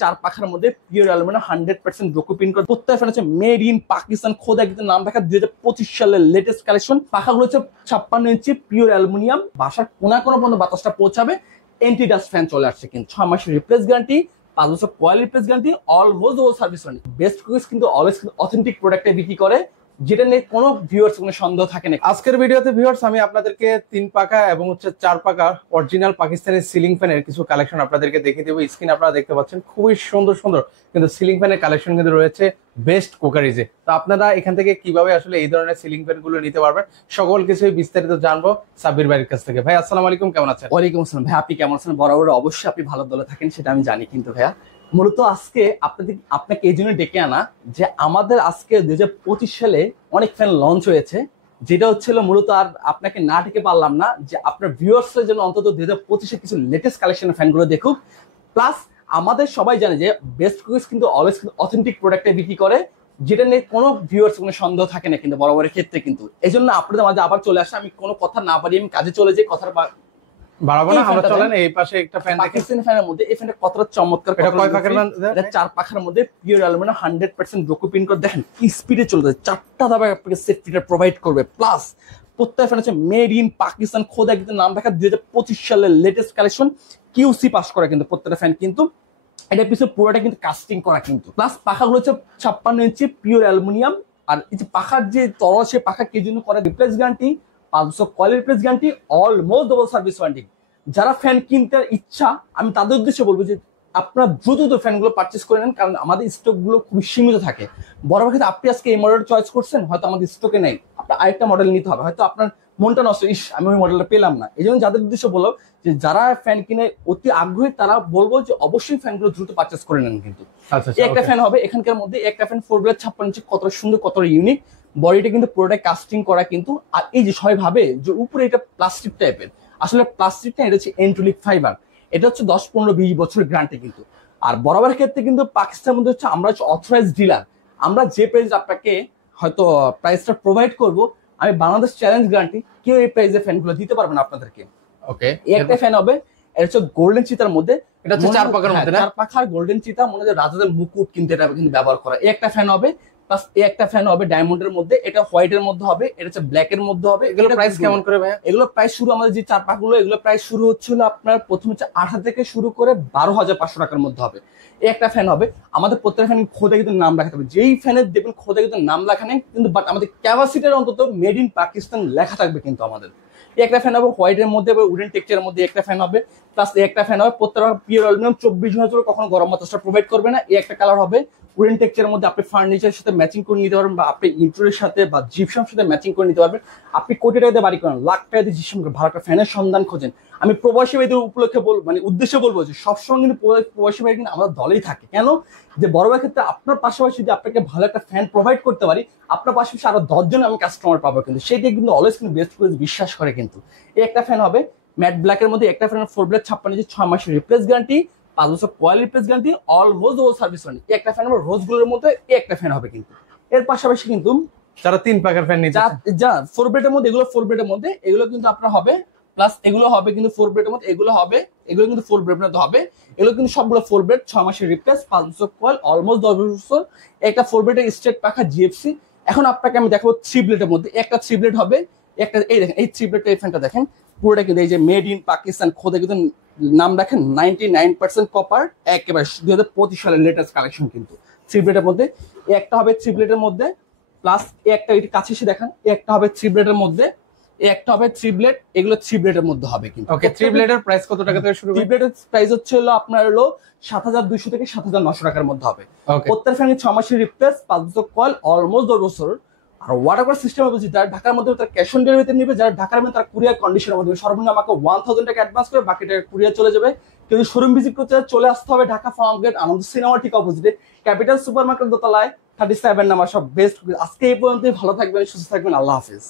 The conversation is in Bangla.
চার পাখার মধ্যে পিওর অ্যালুমিনিয়াম 100% ডোকো প্রিন্ট করা। প্রত্যেকটা ফ্যান হচ্ছে মেড ইন পাকিস্তান, খোদা কিন্তু নাম রাখা 2025 সালের লেটেস্ট কালেকশন। পাখাগুলো হচ্ছে 56 ইঞ্চি পিওর অ্যালুমিনিয়াম, বাসার কোনা কোনো পর্যন্ত বাতাসটা পৌঁছাবে। এন্টি ডাস্ট ফ্যান চলে আসছে কিন্তু 6 মাসের রিপ্লেস গ্যারান্টি, 5 বছর কয়েল রিপ্লেস গ্যারান্টি, অলমোস্ট ও সার্ভিস ওয়ারেন্টি। বেস্ট কুইজ কিন্তু অলওয়েজ অথেন্টিক প্রোডাক্টে বিক্রি করে, যেটা নিয়ে কোনো ভিউয়ার্স কোনো সন্দেহ থাকে না। আজকের ভিডিওতে ভিউয়ার্স আমি আপনাদেরকে 3 পাকা এবং 4 পাকা অরিজিনাল পাকিস্তানি সিলিং ফ্যানের কিছু কালেকশন আপনাদেরকে দেখিয়ে দেবো। স্ক্রিন আপনারা দেখতে পাচ্ছেন খুবই সুন্দর সুন্দর কিন্তু সিলিং ফ্যানের কালেকশন কিন্তু রয়েছে বেস্ট কুকারিজে। তো আপনারা এখান থেকে কিভাবে আসলে এই ধরনের সিলিং ফ্যান গুলো নিতে পারবেন সকল কিছুই বিস্তারিত জানবো সাব্বির ভাইয়ের কাছ থেকে। ভাই আসসালামু আলাইকুম, কেমন আছেন? ওয়ালাইকুম আসসালাম ভাই, আপনি কেমন আছেন? বরাবর অবশ্যই আপনি ভালো দলে থাকেন, সেটা আমি জানি। কিন্তু ভাইয়া মূলত আজকে আপনাকে এই জন্য ডেকে আনা যে আমাদের আজকে 2025 সালে অনেক ফ্যান লঞ্চ হয়েছে, যেটা হচ্ছিল মূলত আর আপনাকে না ডেকে পারলাম না যে আপনার ভিউয়ার্সের জন্য অন্তত 2025 কিছু লেটেস্ট কালেকশনের ফ্যানগুলো দেখুক। প্লাস আমাদের সবাই জানে যে বেস্ট কুইজ কিন্তু অলওয়েজ অথেন্টিক প্রোডাক্টে বিক্রি করে, যেটা নিয়ে কোনো ভিউয়ার্স কোনো সন্দেহ থাকে না কিন্তু বরাবরের ক্ষেত্রে। কিন্তু এই জন্য আপনাদের মাঝে আবার চলে আসে, আমি কোনো কথা না বাড়িয়ে আমি কাজে চলে যাই, কথার বাড়াবো না। আমরা চলেন এই পাশে একটা ফ্যান দেখেন। পাকিস্তানি ফ্যানের মধ্যে এই ফ্যানটা কতটা চমৎকার। এটা কয় পাখার ফ্যান? এটা 4 পাখার মধ্যে পিওর অ্যালুমিনিয়াম 100% ডোকো প্রিন্ট করে। দেখেন কি স্পিডে চলবে, 4টা দাবায় আপনাকে সেফটিটা প্রোভাইড করবে। প্লাস প্রত্যেকটা ফ্যান হচ্ছে মেড ইন পাকিস্তান, খোদা কিন্তু নাম রাখা 2025 সালের লেটেস্ট কালেকশন, কিউসি পাস করা কিন্তু প্রত্যেকটা ফ্যান। কিন্তু এটা পিছনে পুরোটা কিন্তু কাস্টিং করা কিন্তু। প্লাস পাখাগুলো হচ্ছে 56 ইঞ্চি পিওর অ্যালুমিনিয়াম। আর এই যে পাখার যে তরল, সে পাখা কি জন্য করে? রিপ্লেস গ্যারান্টি, 5 বছর coil replace guarantee, almost double service warranty. যারা ফ্যান কিনতে ইচ্ছা, আমি তাদের উদ্দেশ্যে বলবো যে আপনারা দ্রুত ফ্যানগুলো পারচেস করে নেন, কারণ আমাদের স্টক গুলো খুবই সীমিত থাকে। বরাবর ক্ষেত্রে আপনি আজকে এই মডেল চয়েস করছেন, হয়তো আমাদের স্টকে নেই, আপনার আরেকটা মডেল নিতে হবে, হয়তো আপনার মনটা নষ্ট, ইস আমি ওই মডেলটা পেলাম না। এই জন্য যাদের উদ্দেশ্যে বলবো যে যারা ফ্যান কিনে অতি আগ্রহী, তারা বলবো যে অবশ্যই ফ্যানগুলো দ্রুত পারচেস করে নেন। কিন্তু একটা ফ্যান হবে এখানকার মধ্যে, একটা ফ্যান 4 ব্লেড 56 ইঞ্চি, কত সুন্দর কত ইউনিক বডিটা কিন্তু পুরোটা কাস্টিং করা কিন্তু। আর এই যে সবাই ভাবে যে উপরে এটা প্লাস্টিক টাইপের, আসলে প্লাস্টিক না, এটা হচ্ছে এন্ট্রোলিক ফাইবার। এটা হচ্ছে 10, 15, 20 বছরের গ্যারান্টি কিন্তু। আর বরাবর ক্ষেত্রে কিন্তু পাকিস্তানের মধ্যে হচ্ছে আমরা হচ্ছে অথরাইজড ডিলার। আমরা যে প্রাইস আপনাকে হয়তো প্রাইসটা প্রোভাইড করব, আমি বাংলাদেশ চ্যালেঞ্জ গ্যারান্টি, কেউ এই প্রাইসে ফ্যানগুলো দিতে পারবে না আপনাদেরকে। ওকে, একটা ফ্যান হবে, এটা হচ্ছে গোল্ডেন চিতার মধ্যে, এটা হচ্ছে 4 পাখার মধ্যে না? 4 পাখার গোল্ডেন চিতা, মনে হয় রাজাদের মুকুট কিন্তু এটা কিন্তু ব্যবহার করা। এই একটা ফ্যান হবে, প্লাস এই একটা ফ্যান হবে ডায়মন্ডের মধ্যে, এটা হোয়াইটের মধ্যে হবে, এটা হচ্ছে ব্ল্যাক এর মধ্যে হবে। এগুলো প্রাইস কেমন করে ভাই? এগুলো প্রাইস শুরু, আমাদের যে 4 পাখাগুলো, এগুলো প্রাইস শুরু হচ্ছিল আপনার প্রথমে হচ্ছে 8,000 থেকে শুরু করে 12,500 টাকার মধ্যে হবে। এই একটা ফ্যান হবে। আমাদের প্রত্যেকটা ফ্যান খোদা কিন্তু নাম রাখতে হবে, যেই ফ্যানের দেখবেন খোদা কিন্তু নাম লেখা নেই কিন্তু, বাট আমাদের ক্যাপাসিটির অন্তত মেড ইন পাকিস্তান লেখা থাকবে কিন্তু আমাদের। একটা ফ্যান হবে হোয়াইটের মধ্যে, উডেন টেক্সচারের মধ্যে একটা ফ্যান হবে। প্লাস একটা ফ্যান হবে প্রত্যেকটা পিওর অ্যালুমিনিয়াম, 24 ঘন্টা কখনো গরম বাতাসটা প্রোভাইড করবে না। এই একটা কালার হবে উডেন টেক্সচারের মধ্যে, আপনি ফার্নিচারের সাথে ম্যাচিং করে নিতে পারবেন, বা আপনি ইন্টেরিয়রের সাথে বা জিপসামের সাথে ম্যাচিং করে নিতে পারবেন। আপনি কোটি টাকা দিয়ে বাড়ি করেন, লাখ টাকা দিয়ে জিপসাম ভালো একটা ফ্যানের সন্ধান খোঁজেন, আমি প্রবাসী ভাইদের উপলক্ষে মানে উদ্দেশ্যে বলবো যে সবসময় কিন্তু প্রবাসী ভাই কিন্তু আমাদের দলেই থাকে। কেন? যে বড় ভাইয়ের ক্ষেত্রে আপনার পাশাপাশি যদি আপনাকে ভালো একটা ফ্যান প্রোভাইড করতে পারি, আপনার পাশাপাশি আরো 10 জন আমি কাস্টমার পাবো কিন্তু, সেইটা কিন্তু অলওয়েজ কিন্তু বেস্ট করে বিশ্বাস করে কিন্তু। এই একটা ফ্যান হবে ম্যাট ব্ল্যাকের মধ্যে, একটা ফ্যান 4 ব্লেড 56 ইঞ্চি, 6 মাসের রিপ্লেস গ্যারান্টি, 5 বছর কয়েল রিপ্লেস গ্যারান্টি, অলমোস্ট ও সার্ভিস ওয়ারেন্টি। এই একটা ফ্যান হবে রোজ গুলোর মধ্যে, এই একটা ফ্যান হবে কিন্তু। এর পাশাপাশি কিন্তু যারা 3 পাখার ফ্যান নিতে যা 4 ব্লেডের মধ্যে, এগুলো 4 ব্লেডের মধ্যে, এগুলো কিন্তু আপনার হবে। প্লাস এগুলো হবে কিন্তু 4 ব্লেডের মধ্যে, এগুলো হবে, এগুলো কিন্তু 4 ব্লেডের মধ্যে হবে। এগুলো কিন্তু সবগুলো 4 ব্লেড, 6 মাসের রিপ্লেস, 5 বছর কয়েল, অলমোস্ট 10 বছর। একটা 4 ব্লেডের স্ট্রেট পাখা জিএফসি। এখন আপনাকে আমি দেখাবো 3 ব্লেডের মধ্যে, একটা 3 ব্লেড হবে, একটা এই দেখেন এই 3 ব্লেডটা, এই ফ্যানটা দেখেন পুরোটা কিন্তু এই যে মেড ইন পাকিস্তান, খোদা কিন্তু নাম রাখেন 99% কপার, একেবারে 2025 সালের লেটেস্ট কালেকশন কিন্তু 3 ব্লেডের মধ্যে। একটা হবে 3 ব্লেডের মধ্যে, প্লাস একটা এটি কাছে এসে দেখান, একটা হবে 3 ব্লেডের মধ্যে, একটা হবে 3 ব্লেড, এগুলো 3 ব্লেডের মধ্যে হবে কিন্তু। ওকে, 3 ব্লেডের প্রাইস কত টাকা থেকে শুরু? 3 ব্লেডের প্রাইস হচ্ছে হলো আপনার হলো 7,200 থেকে 7,900 টাকার মধ্যে হবে। প্রত্যেক ফ্যানে 6 মাসের রিপ্লেস, 5 বছর কয়েল, অলমোস্ট 10 বছর। আর ওয়াটার কভার সিস্টেম বলছি, যারা ঢাকার মধ্যে তারা ক্যাশ অন ডেলিভারিতে নেবে, যারা ঢাকার মধ্যে তারা কুরিয়ার কন্ডিশনের মধ্যে সর্বনিম্ন আমাকে 1000 টাকা অ্যাডভান্স করে বাকি টাকা কুরিয়ার চলে যাবে। কিন্তু শোরুম ভিজিট করতে চলে আসতে হবে ঢাকা ফার্ম গেট, আনন্দ সিনেমা ঠিক অপোজিটে, ক্যাপিটাল সুপার মার্কেট দোতলায় 37 নাম্বার, সব বেস্ট। আজকে এই পর্যন্তই, ভালো থাকবেন, সুস্থ থাকবেন, আল্লাহ হাফিজ।